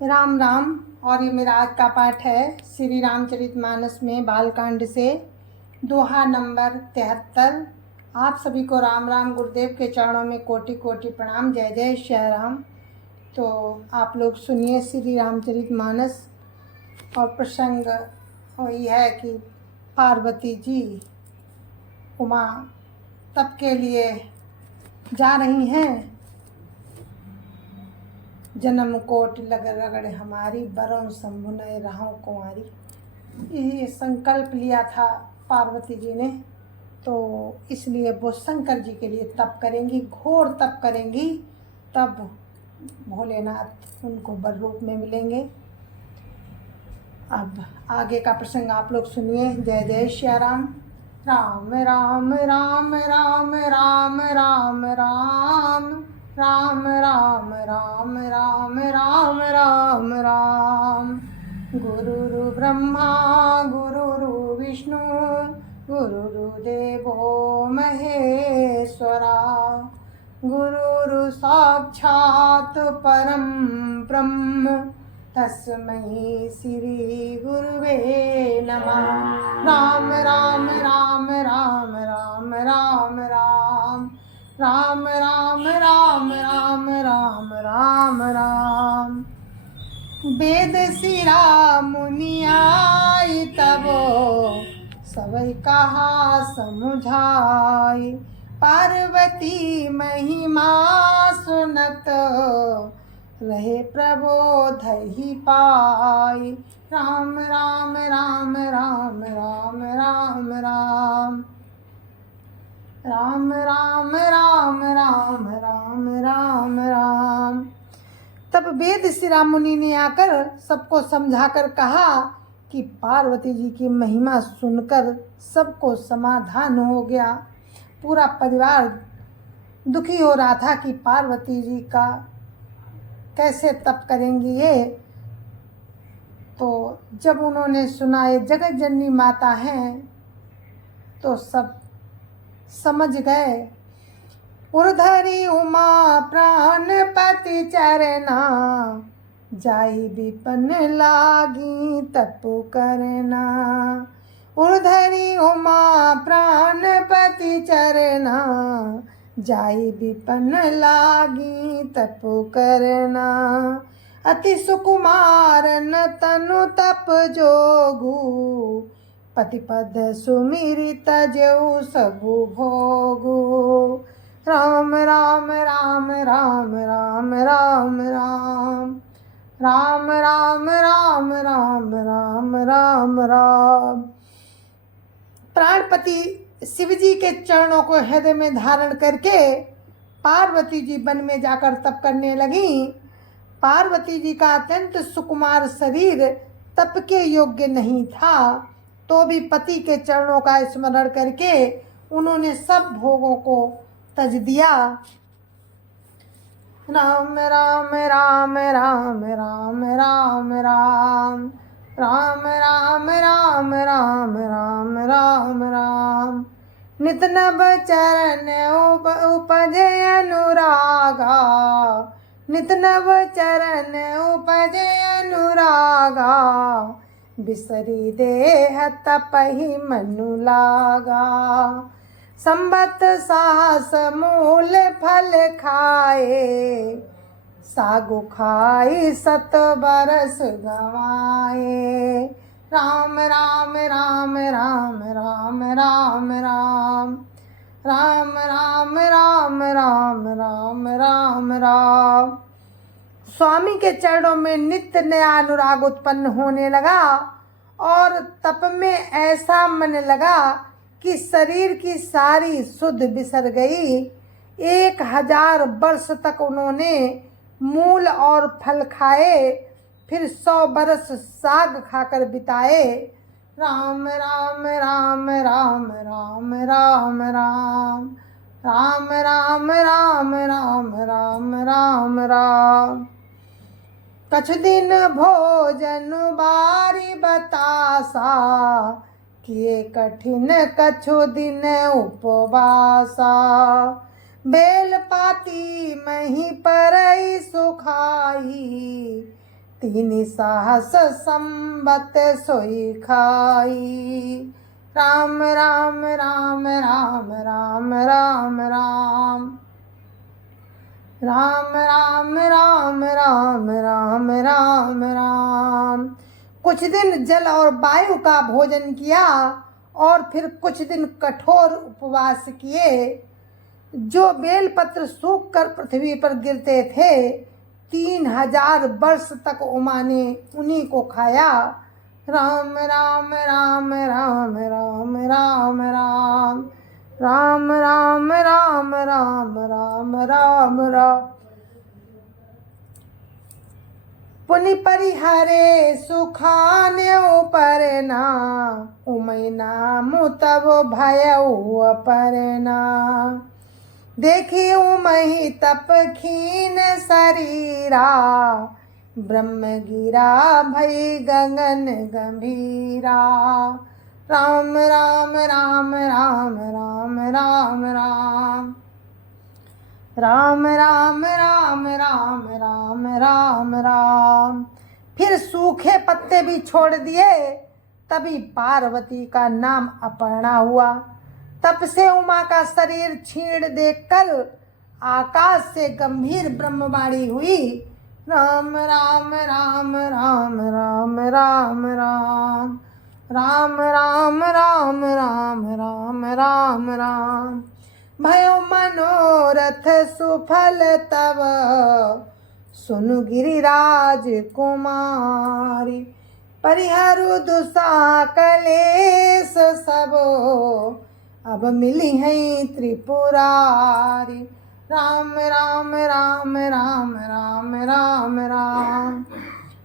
राम राम। और ये मेरा आज का पाठ है श्री रामचरितमानस में बालकांड से दोहा नंबर 73। आप सभी को राम राम। गुरुदेव के चरणों में कोटि कोटि प्रणाम। जय जय श्री राम। तो आप लोग सुनिए श्री रामचरितमानस। और प्रसंग वही है कि पार्वती जी उमा तप के लिए जा रही हैं। जन्म कोट लग रगड़ हमारी, बरों शंभुनय रहो कुंवारी। ये संकल्प लिया था पार्वती जी ने, तो इसलिए वो शंकर जी के लिए तप करेंगी, घोर तप करेंगी, तब भोलेनाथ उनको बर रूप में मिलेंगे। अब आगे का प्रसंग आप लोग सुनिए। जय जय श्री राम। राम राम राम राम राम राम राम राम राम राम राम राम राम राम। गुरुरु ब्रह्मा गुरुरु विष्णु गुरुर्देवो महेश्वरा। गुरुरु साक्षात् परं ब्रह्म तस्मै श्री गुरुवे नमः। राम राम राम राम राम राम राम राम राम राम राम राम राम राम। वेद सिरा मुनि आई, तबो सबई कहा समुझाई। पार्वती महिमा सुनत रहे प्रबोध ही पाई। राम राम राम राम राम राम राम राम राम राम राम राम राम राम। तब वेद शिरा मुनि ने आकर सबको समझाकर कहा कि पार्वती जी की महिमा सुनकर सबको समाधान हो गया। पूरा परिवार दुखी हो रहा था कि पार्वती जी का कैसे तप करेंगी ये। तो जब उन्होंने सुना ये जगत जननी माता हैं, तो सब समझ गए। उर्धरी उमा प्राणपति चरना, जाई विपन लागी तप करना। उर्धरी उमा प्राणपति चरना, जाई विपन लागी तप करना। अति सुकुमारन तनु तप जोगु, पतिपद सुमिरि तजऊ सबु भोगु। राम राम राम राम राम राम राम राम राम राम राम राम राम राम। प्राणपति शिव जी के चरणों को हृदय में धारण करके पार्वती जी वन में जाकर तप करने लगी। पार्वती जी का अत्यंत सुकुमार शरीर तप के योग्य नहीं था, तो भी पति के चरणों का स्मरण करके उन्होंने सब भोगों को तज दिया। राम राम राम राम राम राम राम राम राम राम राम राम राम राम। नित नव चरण उपजे अनुरागा, नित नव चरण उपजे अनुरागा। बिसरी देह तपहि मनु लागा। संबत साहस मूल फल खाए, सागु खाई सत बरस गवाए। राम राम राम राम राम राम राम राम राम राम राम राम राम राम। स्वामी के चरणों में नित्य नया अनुराग उत्पन्न होने लगा और तप में ऐसा मन लगा कि शरीर की सारी सुध बिसर गई। 1000 वर्ष तक उन्होंने मूल और फल खाए, फिर 100 बरस साग खाकर बिताए। राम राम राम राम राम राम राम राम राम राम राम राम राम राम। कछु दिन भोजन बारी बतासा, किए कठिन कछु दिन उपवासा। बेल पाती मही परई सुखाई, तीन सहस संबत सोई खाई। राम राम राम राम राम राम राम राम राम राम राम राम राम राम। कुछ दिन जल और वायु का भोजन किया और फिर कुछ दिन कठोर उपवास किए। जो बेलपत्र सूख कर पृथ्वी पर गिरते थे 3000 वर्ष तक उमा ने उन्हीं को खाया। राम राम राम राम राम राम राम राम राम राम राम राम राम राम। पुनि परिहरे सुखाने ऊपर ना उमय नाम तब भयउ अपरना। देखी उमहि तप खीन शरीरा ब्रह्म गिरा भई गगन गंभीरा। राम राम राम राम राम राम राम राम राम राम राम राम राम राम। फिर सूखे पत्ते भी छोड़ दिए। तभी पार्वती का नाम अपर्णा हुआ। तप से उमा का शरीर क्षीण देखकर आकाश से गंभीर ब्रह्मवाणी हुई। राम राम राम राम राम राम राम राम राम राम राम राम राम राम। भयो मनोरथ सुफल तव सुनु गिरिराज कुमारी। परिहरु दुसा कलेश सबो अब मिली है त्रिपुरारी। राम राम राम राम राम राम राम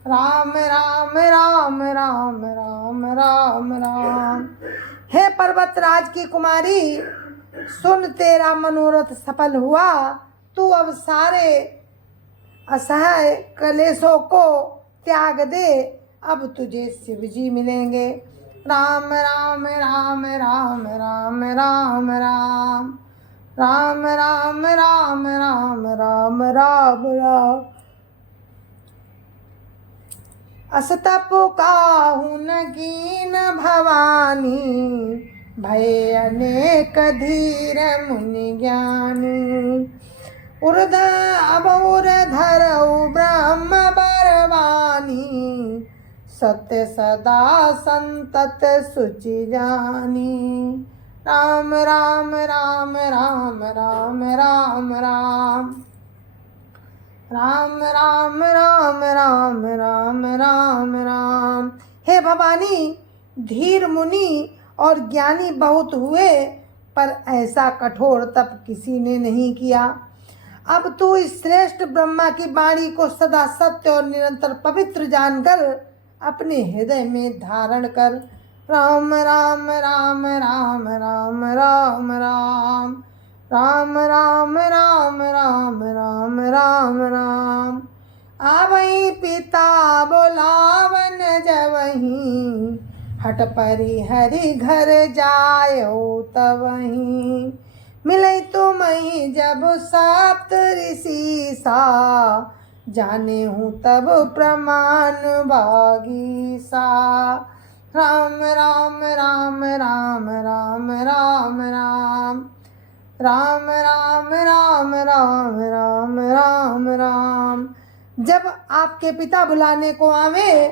राम राम राम राम राम राम राम। हे पर्वतराज की कुमारी, सुन तेरा मनोरथ सफल हुआ। तू अब सारे असहाय कलेशों को त्याग दे। अब तुझे शिव जी मिलेंगे। राम राम राम राम राम राम राम राम राम राम राम राम राम राम। असतप काहू न कीन भवानी भय अनेक धीर मुनि ज्ञानी। उर्ध अबौर धरऊ ब्रह्म बरवानी सत्य सदा संतत सुचि जानी। राम राम राम राम राम राम राम राम राम राम राम राम राम राम। हे भवानी, धीर मुनि और ज्ञानी बहुत हुए पर ऐसा कठोर तप किसी ने नहीं किया। अब तू इस श्रेष्ठ ब्रह्मा की वाणी को सदा सत्य और निरंतर पवित्र जानकर अपने हृदय में धारण कर। राम राम राम राम राम राम राम राम राम राम राम राम राम राम। आवई पिता बोलावन जवहीं हट परी हरि घर जायो तवहीं। मिले तुमहि जब सात ऋषि सा जाने हूँ तब प्रमाण भागी सा। राम राम राम राम राम राम राम राम राम राम राम राम राम राम। जब आपके पिता बुलाने को आवे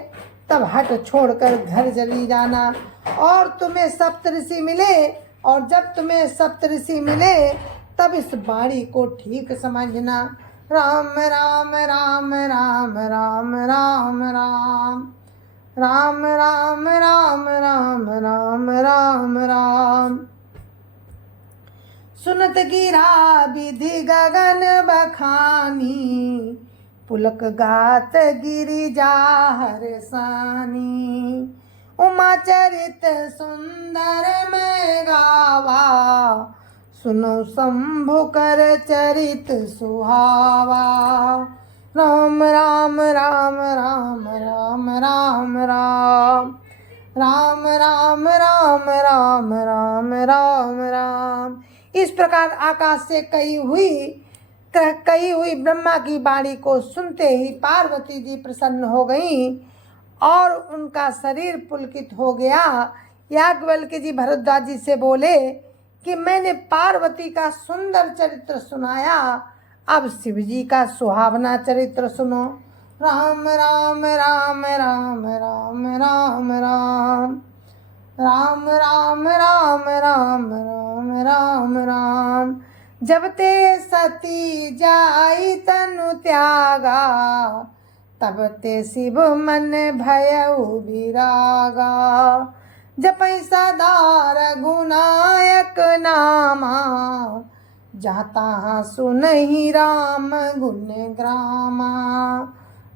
तब हट छोड़कर घर चली जाना। और तुम्हें सप्तऋषि मिले और जब तुम्हें सप्तऋषि मिले तब इस वाणी को ठीक समझना। राम राम राम राम राम राम राम राम राम राम राम राम राम राम। सुनत गिरा विधि गगन बखानी पुलक गात गिरिजा हरसानी। उमा चरित सुंदर में गावा सुनो शंभु कर चरित सुहावा। राम राम राम राम राम राम राम राम राम राम राम राम राम राम। इस प्रकार आकाश से कही हुई कही हुई ब्रह्मा की वाणी को सुनते ही पार्वती जी प्रसन्न हो गईं और उनका शरीर पुलकित हो गया। याज्ञवल्क्य जी भरद्वाज जी से बोले कि मैंने पार्वती का सुंदर चरित्र सुनाया, अब शिव जी का सुहावना चरित्र सुनो। राम राम राम राम राम राम राम राम राम राम राम राम राम राम। जब ते सती जाई तनु त्यागा, तब ते शिव मन भयउ विरागा। जपै सदा रघुनायक नामा, जाता सुनहि राम गुण ग्रामा।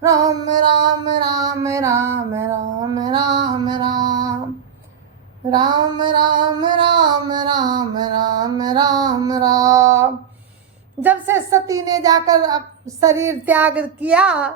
राम राम राम राम राम राम राम राम राम राम राम राम राम राम। जब से सती ने जाकर शरीर त्याग किया,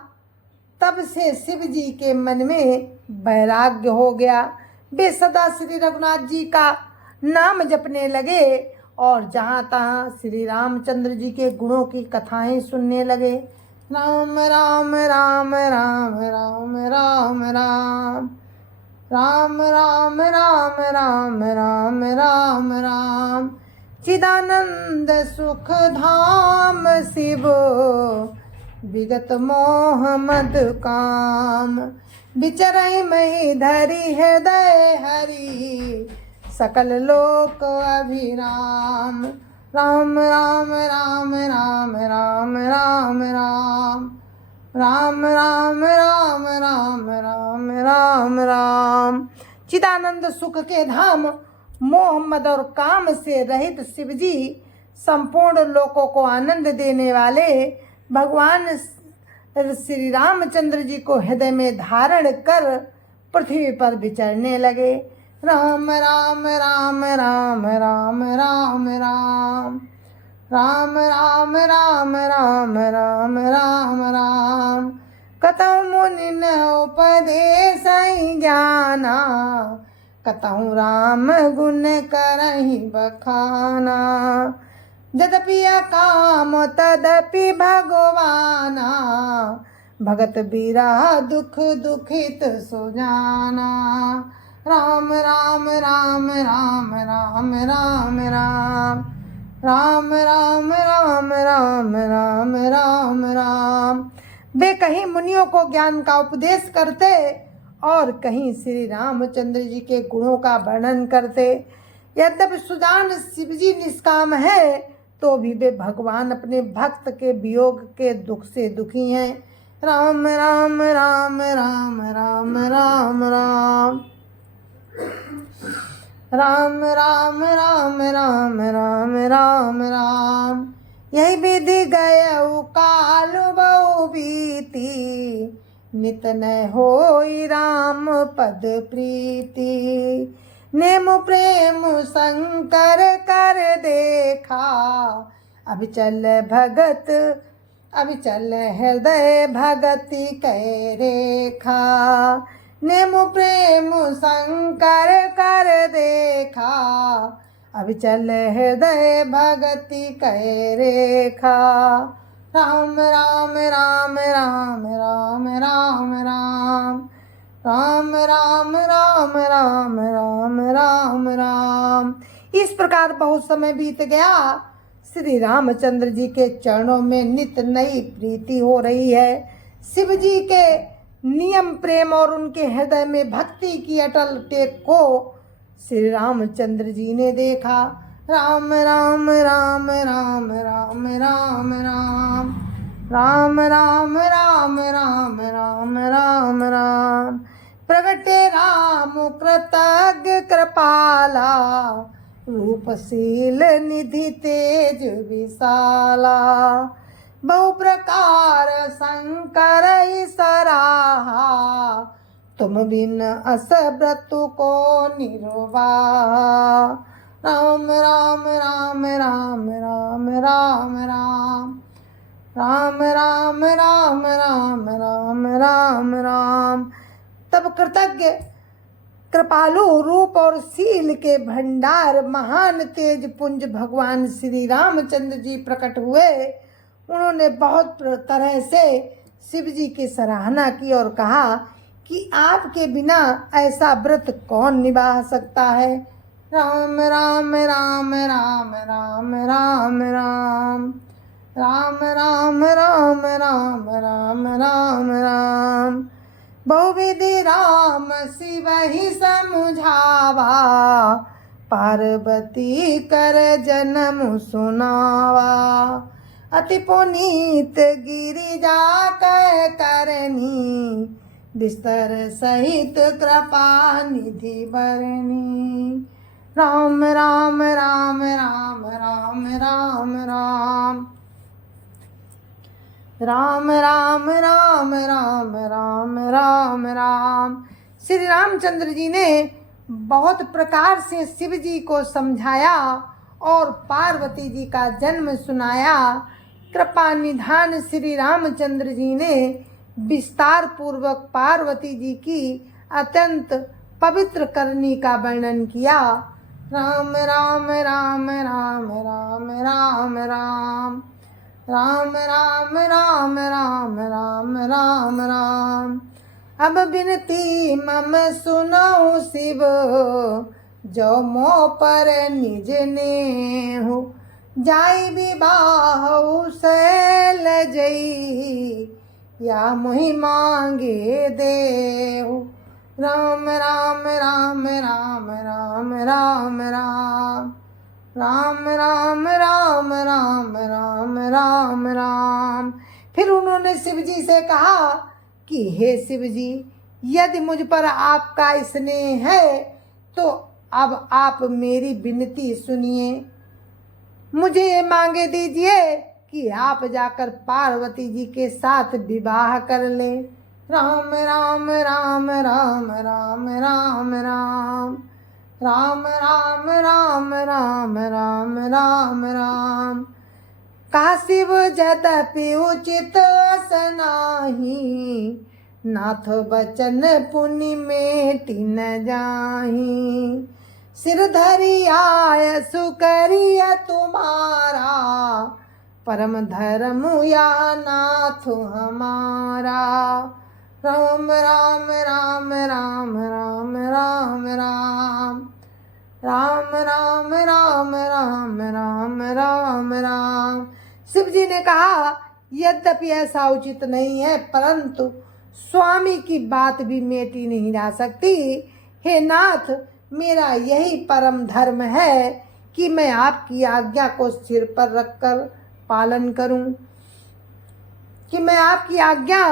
तब से शिव जी के मन में वैराग्य हो गया। वे सदा श्री रघुनाथ जी का नाम जपने लगे और जहाँ तहाँ श्री रामचंद्र जी के गुणों की कथाएं सुनने लगे। राम राम राम राम राम राम राम राम राम राम राम राम राम राम। चिदानंद सुख धाम शिव, विगत मोह मद काम। विचरई मही धरी हृदय हरि, सकल लोक अभिराम। राम राम राम राम राम राम राम राम राम राम राम राम राम राम। चिदानंद सुख के धाम मोहम्मद और काम से रहित शिव जी संपूर्ण लोकों को आनंद देने वाले भगवान श्री रामचंद्र जी को हृदय में धारण कर पृथ्वी पर विचरने लगे। राम राम राम राम राम राम राम राम राम राम राम राम राम राम। कतहु मुनि न उपदेश ज्ञाना, कतहु राम गुण करहि बखाना। यद्यपि काम तदपि भगवाना, भगत बीरा दुख दुखित सो जाना। राम राम राम राम राम राम राम राम राम राम राम राम राम राम। वे कहीं मुनियों को ज्ञान का उपदेश करते और कहीं श्री रामचंद्र जी के गुणों का वर्णन करते। यद्यपि सुजान शिव जी निष्काम है, तो भी वे भगवान अपने भक्त के वियोग के दुख से दुखी हैं। राम राम राम राम राम राम राम राम राम राम राम राम राम राम। यही विधि गयउ काल बहु बीती, नित न होई राम पद प्रीति। नेम प्रेम शंकर कर देखा, अब चल भगत अब चल हृदय भगति कै रेखा। नेम प्रेम शंकर कर देखा, अब चल हृदय भगति कै रेखा। राम राम राम राम राम राम राम राम राम राम राम राम राम राम। इस प्रकार बहुत समय बीत गया। श्री रामचंद्र जी के चरणों में नित नई प्रीति हो रही है। शिव जी के नियम प्रेम और उनके हृदय में भक्ति की अटल टेक को श्री रामचंद्र जी ने देखा। राम राम राम राम राम राम राम राम राम राम राम राम राम राम। प्रगटे राम कृतज्ञ कृपाला, रूपशील निधि तेज विशाला। बहु प्रकार शंकर सराहा, तुम बिन अस व्रतु को निर्वाहा। राम राम राम राम राम राम राम राम राम राम राम राम राम राम। तब कृतज्ञ कृपालु रूप और शील के भंडार महान तेज पुंज भगवान श्री रामचंद्र जी प्रकट हुए। उन्होंने बहुत तरह से शिव जी की सराहना की और कहा कि आपके बिना ऐसा व्रत कौन निभा सकता है। राम राम राम राम राम राम राम राम राम राम राम राम राम राम बहुविधि राम शिव ही समुझावा पार्वती कर जन्म सुनावा अति पुनीत गिरिजा कह करनी बिस्तर सहित कृपा निधि बरनी। राम राम राम राम राम राम राम राम राम राम राम राम राम राम। श्री रामचंद्र जी ने बहुत प्रकार से शिव जी को समझाया और पार्वती जी का जन्म सुनाया। कृपा निधान श्री रामचंद्र जी ने विस्तार पूर्वक पार्वती जी की अत्यंत पवित्र करनी का वर्णन किया। राम राम राम राम राम राम राम राम राम राम राम राम राम राम। अब बिनती मम सुनो शिव जो मोह पर निज ने हो जाई विवाह शैल जई या मोहि मांगे देहु। राम राम राम राम राम राम राम राम राम राम राम राम राम राम। फिर उन्होंने शिव जी से कहा कि हे शिव जी, यदि मुझ पर आपका स्नेह है तो अब आप मेरी विनती सुनिए। मुझे ये मांगे दीजिए कि आप जाकर पार्वती जी के साथ विवाह कर ले। राम राम राम राम राम राम राम राम राम राम राम राम राम राम। कहा शिव जदपि उचित असनाही नाथ बचन पुनि मेटि न जाही। सिर धरि आय सुकरिय तुम्हारा परम धर्म या नाथ हमारा। राम राम राम राम राम राम राम राम राम राम राम राम राम राम। शिव जी ने कहा यद्यपि ऐसा उचित नहीं है परंतु स्वामी की बात भी मेटी नहीं जा सकती। हे नाथ, मेरा यही परम धर्म है कि मैं आपकी आज्ञा को सिर पर रखकर पालन करूं, कि मैं आपकी आज्ञा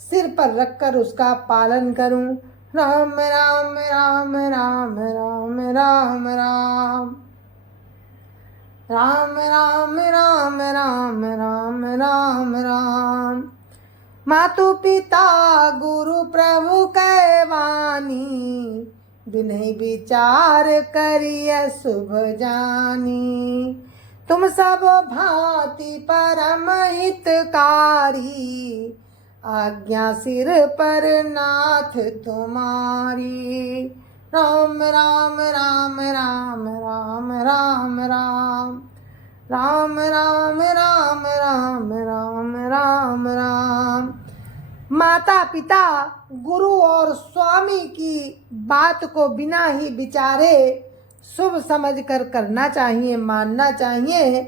सिर पर रखकर उसका पालन करूं। राम राम राम राम राम राम राम राम राम राम राम राम राम राम। मातु पिता गुरु प्रभु कैवानी बिनहि विचार करिय शुभ जानी। तुम सब भांति परम हितकारी आज्ञा सिर पर नाथ तुम्हारी। राम राम राम राम राम राम राम राम राम राम राम राम राम राम। माता पिता गुरु और स्वामी की बात को बिना ही विचारे शुभ समझकर करना चाहिए, मानना चाहिए।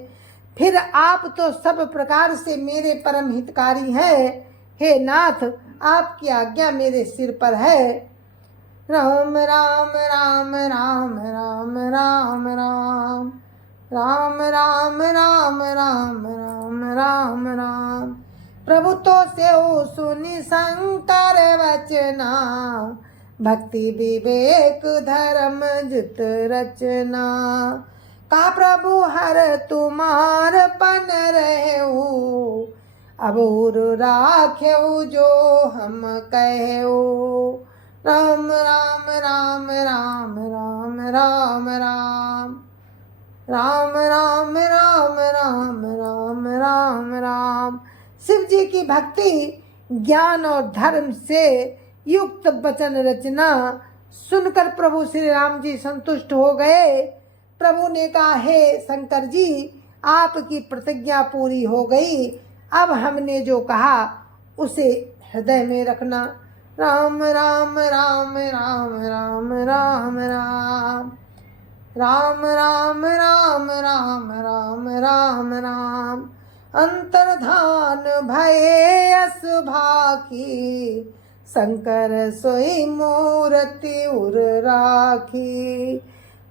फिर आप तो सब प्रकार से मेरे परम हितकारी हैं। हे नाथ, आपकी आज्ञा मेरे सिर पर है। राम राम राम राम राम राम राम राम राम राम राम राम राम राम। प्रभु तो सेउ सुनि शंकर वचना भक्ति विवेक धर्म जुत रचना। का प्रभु हर तुम्हार पन रहू अब उर राख्यऊ जो हम कहू। राम राम राम राम राम राम राम राम राम राम राम राम राम राम। शिव जी की भक्ति ज्ञान और धर्म से युक्त वचन रचना सुनकर प्रभु श्री राम जी संतुष्ट हो गए। प्रभु ने कहा, हे शंकर जी, आपकी प्रतिज्ञा पूरी हो गई। अब हमने जो कहा उसे हृदय में रखना। राम राम राम राम राम राम राम राम राम राम राम राम राम राम। अंतर्धान भये असुभाखी, शंकर सोई मूर्ति उर राखी।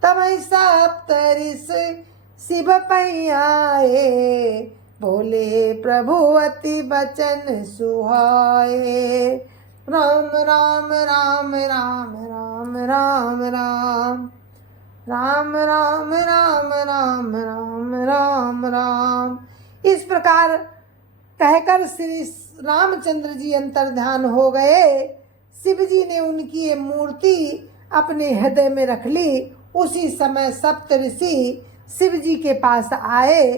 तमई सप्तऋषि शिव पहियाए, बोले प्रभु अति बचन सुहाए। राम राम राम राम राम राम राम राम राम राम राम राम राम राम। इस प्रकार कहकर श्री रामचंद्र जी अंतर्ध्यान हो गए। शिव जी ने उनकी ये मूर्ति अपने हृदय में रख ली। उसी समय सप्तऋषि शिव जी के पास आए।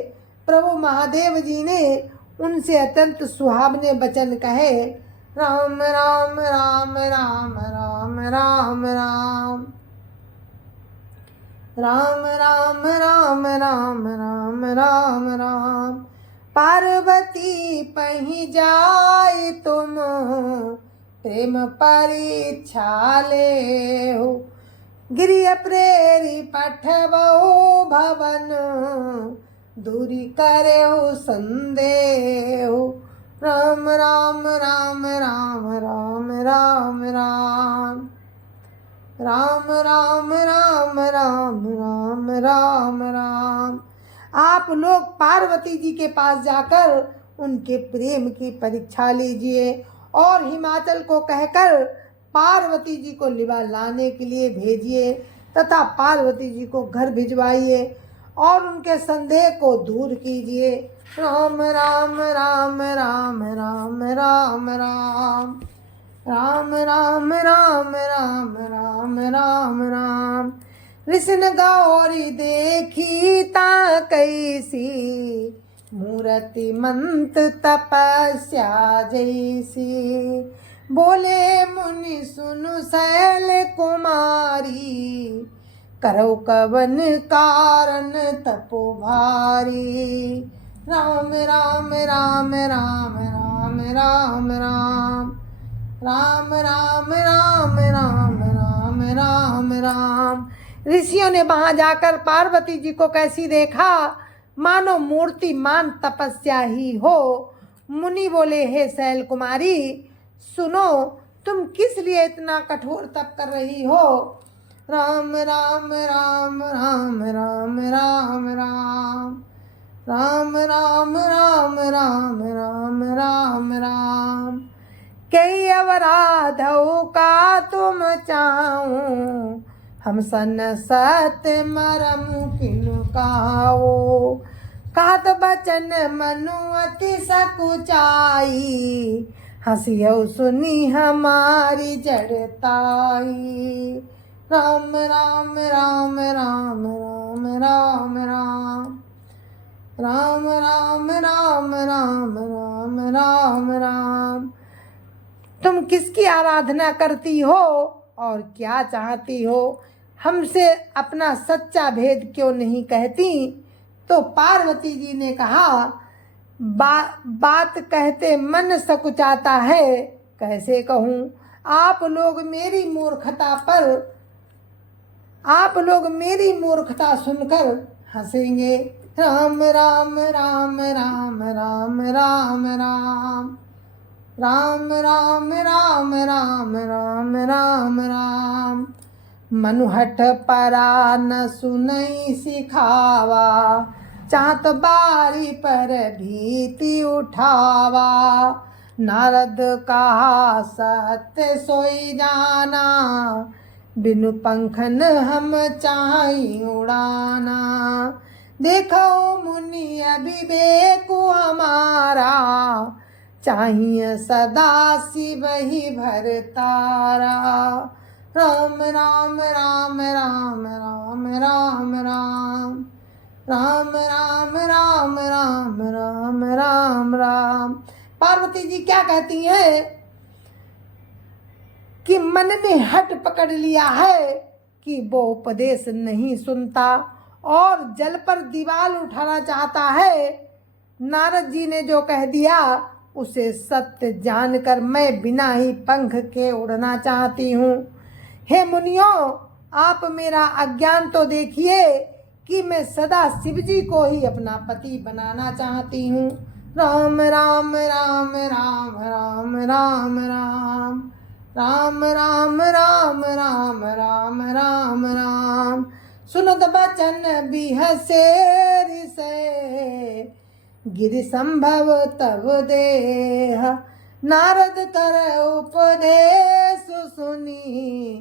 प्रभु महादेव जी ने उनसे अत्यंत सुहावने वचन कहे। राम राम राम राम राम राम राम राम राम राम राम राम राम राम। पार्वती पही जाय तुम, प्रेम परीक्षा ले हो। गिरिय प्रेरी पठबहु भवन, दूरी करे हो संदेह। राम राम राम राम राम राम राम राम राम राम राम राम राम राम। आप लोग पार्वती जी के पास जाकर उनके प्रेम की परीक्षा लीजिए और हिमाचल को कहकर पार्वती जी को लिवा लाने के लिए भेजिए तथा पार्वती जी को घर भिजवाइए और उनके संदेह को दूर कीजिए। राम राम राम राम राम राम राम राम राम राम राम राम राम राम। ऋषिन गौरी देखी ता कैसी, मूर्ति मंत तपस्या जैसी। बोले मुनि सुनु शैल कुमारी, करो कवन कारण तपो भारी। राम राम राम राम राम राम राम राम राम राम राम राम राम राम। ऋषियों ने वहां जाकर पार्वती जी को कैसी देखा, मानो मूर्तिमान तपस्या ही हो। मुनि बोले, हे शैल कुमारी सुनो, तुम किस लिए इतना कठोर तप कर रही हो। राम राम राम राम राम राम राम राम राम राम राम राम राम राम। कई अवराधों का तुम चाहूं, हम सन सत मरम किनु काओ। कहत बचन मनु अति सकुचाई, हंसियो सुनी हमारी जड़ताई। राम राम राम राम राम राम राम राम राम राम राम राम राम राम। तुम किसकी आराधना करती हो और क्या चाहती हो, हमसे अपना सच्चा भेद क्यों नहीं कहती। तो पार्वती जी ने कहा, बात कहते मन सकुचाता है, कैसे कहूँ। आप लोग मेरी मूर्खता सुनकर हंसेंगे। राम राम राम राम राम राम राम राम राम राम राम राम राम राम। मनुहट परा न सुनई सिखावा, चाहत बारी पर भीति उठावा। नारद कहा सत्य सोई जाना, बिनु पंखन हम चाहि उड़ाना। देखो मुनि अभिवेक हमारा, चाहिए सदा शिव ही भरतारा। राम राम राम राम राम राम राम राम राम राम राम राम राम राम। पार्वती जी क्या कहती हैं कि मन ने हट पकड़ लिया है कि वो उपदेश नहीं सुनता और जल पर दीवार उठाना चाहता है। नारद जी ने जो कह दिया उसे सत्य जानकर मैं बिना ही पंख के उड़ना चाहती हूँ। हे मुनियों, आप मेरा अज्ञान तो देखिए कि मैं सदा शिव जी को ही अपना पति बनाना चाहती हूँ। राम राम राम राम राम राम राम राम राम राम राम राम राम राम। सुनत बचन बिहसे ऋषे गिरि संभव तब देह। नारद कर उपदेश सुनी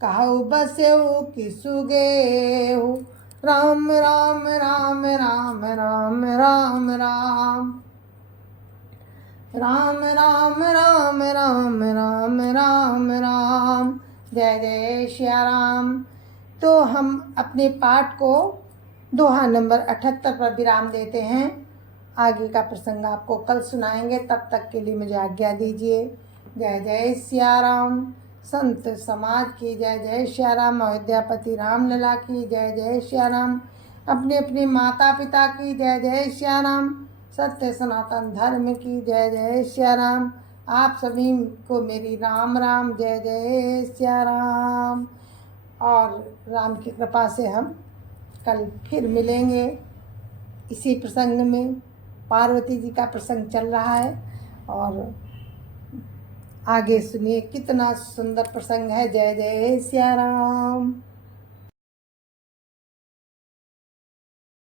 कहु बस्यु किसु गेहु। राम राम राम राम राम राम राम राम राम राम राम राम राम राम। जय जय श्या राम। तो हम अपने पाठ को दोहा नंबर 78 पर विराम देते हैं। आगे का प्रसंग आपको कल सुनाएंगे, तब तक के लिए मुझे आज्ञा दीजिए। जय जय श्या राम। संत समाज की जय जय श्या राम। अयोध्यापति रामलला की जय जय श्या राम। अपने अपने माता पिता की जय जय श्या राम। सत्य सनातन धर्म की जय जय श्या राम। आप सभी को मेरी राम राम जय जय श्या राम। और राम की कृपा से हम कल फिर मिलेंगे इसी प्रसंग में। पार्वती जी का प्रसंग चल रहा है और आगे सुनिए, कितना सुंदर प्रसंग है। जय जय श्या राम।